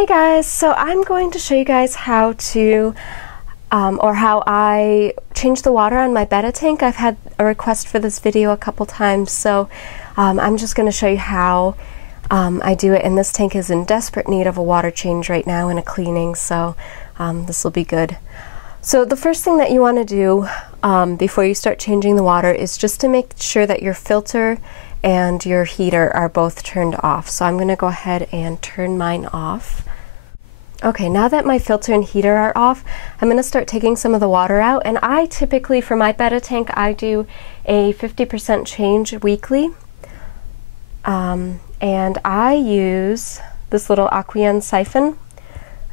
Hey guys, so I'm going to show you guys how to how I change the water on my Betta tank. I've had a request for this video a couple times, so I'm just going to show you how I do it, and this tank is in desperate need of a water change right now and a cleaning, so this will be good. So the first thing that you want to do before you start changing the water is just to make sure that your filter and your heater are both turned off. So I'm going to go ahead and turn mine off. Okay, now that my filter and heater are off, I'm going to start taking some of the water out, and I typically, for my Betta tank, I do a 50% change weekly, and I use this little Aquien siphon.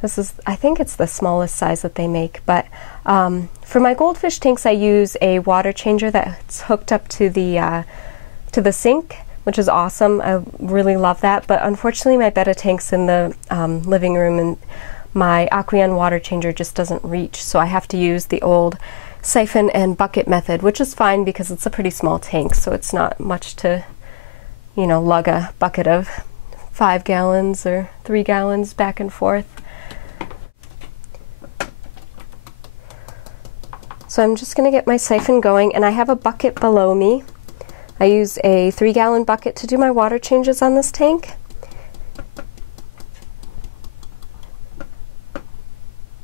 This is, I think it's the smallest size that they make, but for my Goldfish tanks I use a water changer that's hooked up to the sink, which is awesome. I really love that, but unfortunately my Betta tank's in the living room and my Aquien water changer just doesn't reach, so I have to use the old siphon and bucket method, which is fine because it's a pretty small tank, so it's not much to, you know, lug a bucket of 5 gallons or 3 gallons back and forth. So I'm just going to get my siphon going, and I have a bucket below me. I use a 3-gallon bucket to do my water changes on this tank.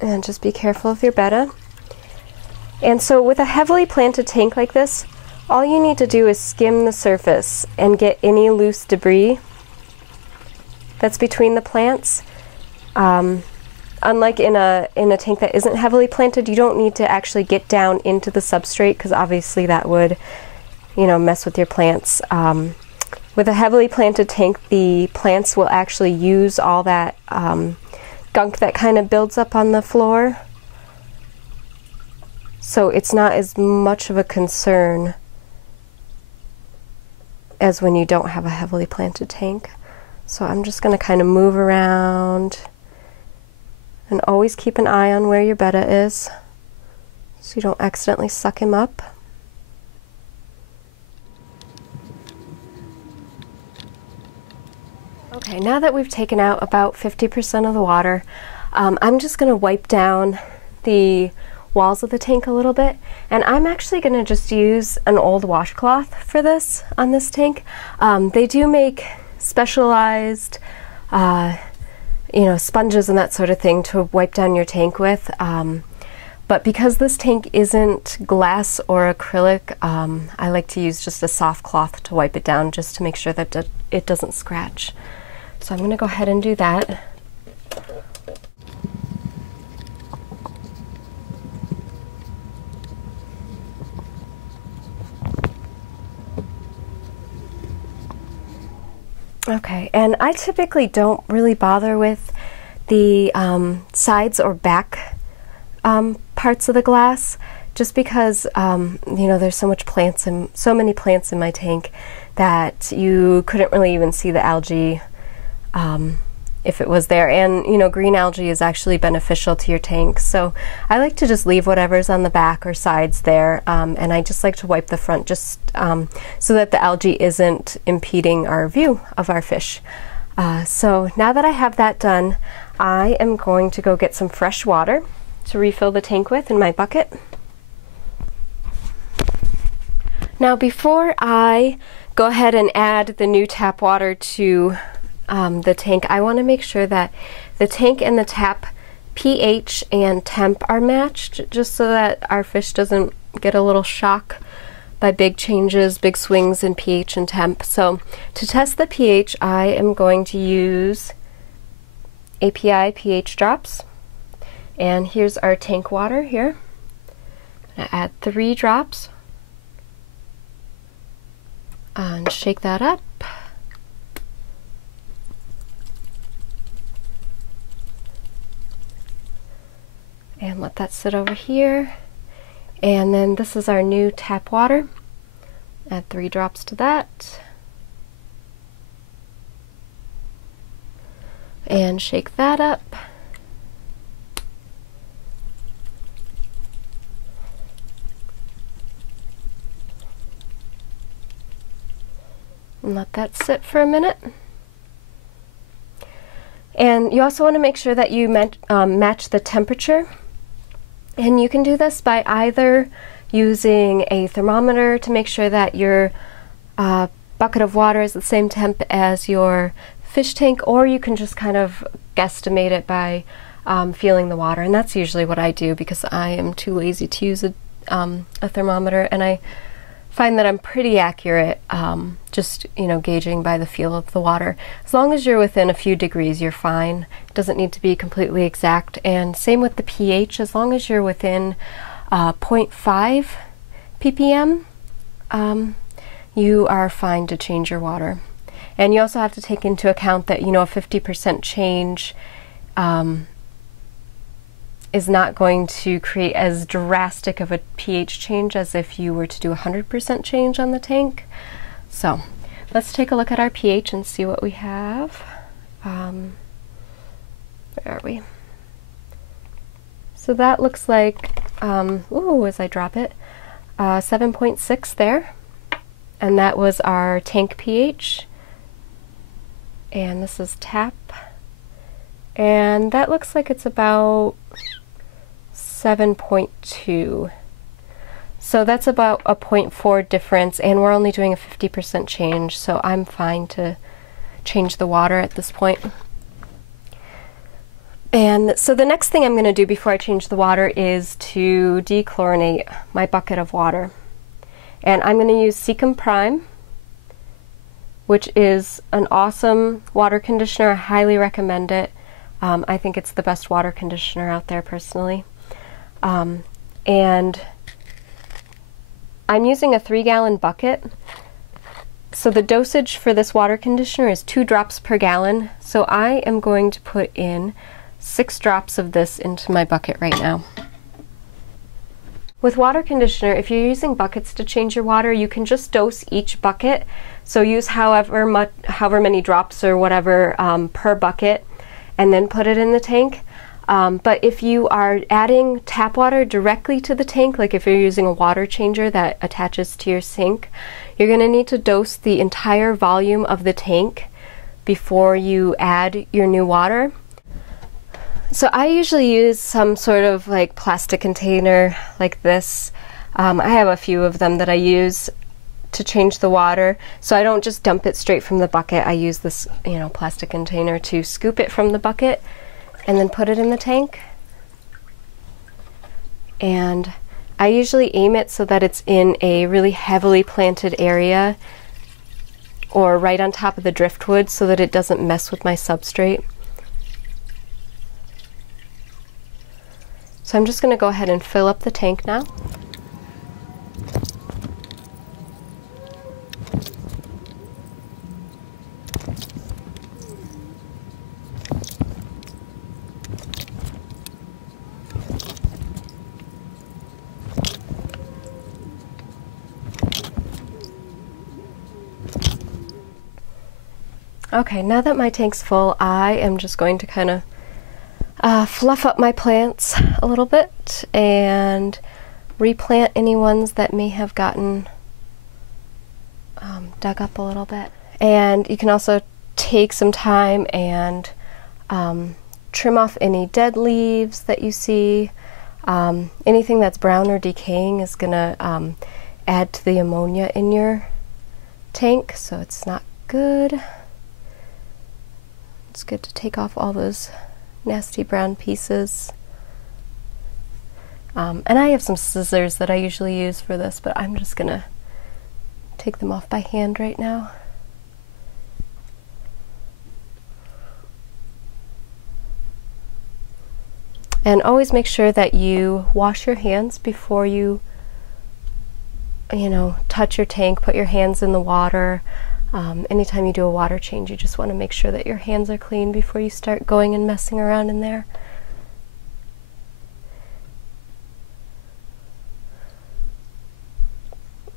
And just be careful of your Betta. And so with a heavily planted tank like this, all you need to do is skim the surface and get any loose debris that's between the plants. Unlike in a tank that isn't heavily planted, you don't need to actually get down into the substrate, because obviously that would, you know, mess with your plants. With a heavily planted tank, the plants will actually use all that gunk that kind of builds up on the floor. So it's not as much of a concern as when you don't have a heavily planted tank. So I'm just going to kind of move around, and always keep an eye on where your Betta is so you don't accidentally suck him up. Okay, now that we've taken out about 50% of the water, I'm just going to wipe down the walls of the tank a little bit, and I'm actually going to just use an old washcloth for this on this tank. They do make specialized you know, sponges and that sort of thing to wipe down your tank with, but because this tank isn't glass or acrylic, I like to use just a soft cloth to wipe it down, just to make sure that it doesn't scratch. So I'm going to go ahead and do that. Okay, and I typically don't really bother with the sides or back parts of the glass, just because you know, there's so many plants in my tank that you couldn't really even see the algae if it was there. And you know, green algae is actually beneficial to your tank, so I like to just leave whatever's on the back or sides there, and I just like to wipe the front just so that the algae isn't impeding our view of our fish. So now that I have that done, I am going to go get some fresh water to refill the tank with in my bucket. Now before I go ahead and add the new tap water to the tank, I want to make sure that the tank and the tap pH and temp are matched, just so that our fish doesn't get a little shock by big changes, big swings in pH and temp. So to test the pH, I am going to use API pH drops, and here's our tank water here. I'm going to add 3 drops and shake that up. And let that sit over here. And then this is our new tap water. Add 3 drops to that. And shake that up. And let that sit for a minute. And you also want to make sure that you match the temperature. And you can do this by either using a thermometer to make sure that your bucket of water is the same temp as your fish tank, or you can just kind of guesstimate it by feeling the water. And that's usually what I do because I am too lazy to use a thermometer, and I find that I'm pretty accurate just, you know, gauging by the feel of the water. As long as you're within a few degrees, you're fine. It doesn't need to be completely exact. And same with the pH, as long as you're within 0.5 ppm, you are fine to change your water. And you also have to take into account that, you know, a 50% change is not going to create as drastic of a pH change as if you were to do a 100% change on the tank. So let's take a look at our pH and see what we have. Where are we? So that looks like, ooh, as I drop it, 7.6 there. And that was our tank pH. And this is tap. And that looks like it's about 7.2. So that's about a 0.4 difference, and we're only doing a 50% change, so I'm fine to change the water at this point. And so the next thing I'm going to do before I change the water is to dechlorinate my bucket of water. And I'm going to use Seacom Prime, which is an awesome water conditioner. I highly recommend it. I think it's the best water conditioner out there personally. And I'm using a 3-gallon bucket. So the dosage for this water conditioner is 2 drops per gallon. So I am going to put in 6 drops of this into my bucket right now. With water conditioner, if you're using buckets to change your water, you can just dose each bucket. So use however many drops or whatever per bucket, and then put it in the tank. But if you are adding tap water directly to the tank, like if you're using a water changer that attaches to your sink, you're going to need to dose the entire volume of the tank before you add your new water. So I usually use some sort of like plastic container like this. I have a few of them that I use to change the water, so I don't just dump it straight from the bucket. I use this, you know, plastic container to scoop it from the bucket and then put it in the tank. And I usually aim it so that it's in a really heavily planted area or right on top of the driftwood so that it doesn't mess with my substrate. So I'm just going to go ahead and fill up the tank now. Okay, now that my tank's full, I am just going to kind of fluff up my plants a little bit and replant any ones that may have gotten dug up a little bit. And you can also take some time and trim off any dead leaves that you see. Anything that's brown or decaying is going to add to the ammonia in your tank, so it's not good. It's good to take off all those nasty brown pieces. And I have some scissors that I usually use for this, but I'm just gonna take them off by hand right now. And always make sure that you wash your hands before you touch your tank, put your hands in the water. Anytime you do a water change, you just want to make sure that your hands are clean before you start going and messing around in there.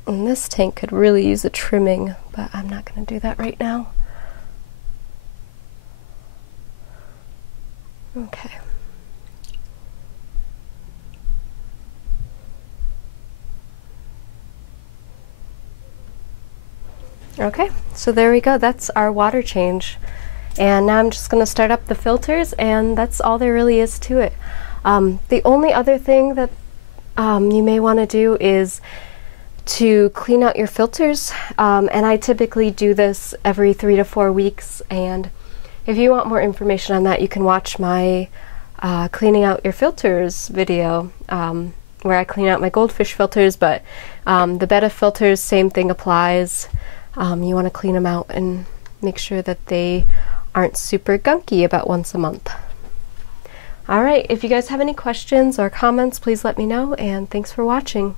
And this tank could really use a trimming, but I'm not going to do that right now. Okay. Okay, so there we go. That's our water change. And now I'm just going to start up the filters, and that's all there really is to it. The only other thing that you may want to do is to clean out your filters, and I typically do this every 3 to 4 weeks, and if you want more information on that, you can watch my cleaning out your filters video, where I clean out my Goldfish filters, but the Betta filters, same thing applies. You want to clean them out and make sure that they aren't super gunky about once a month. Alright, if you guys have any questions or comments, please let me know, and thanks for watching.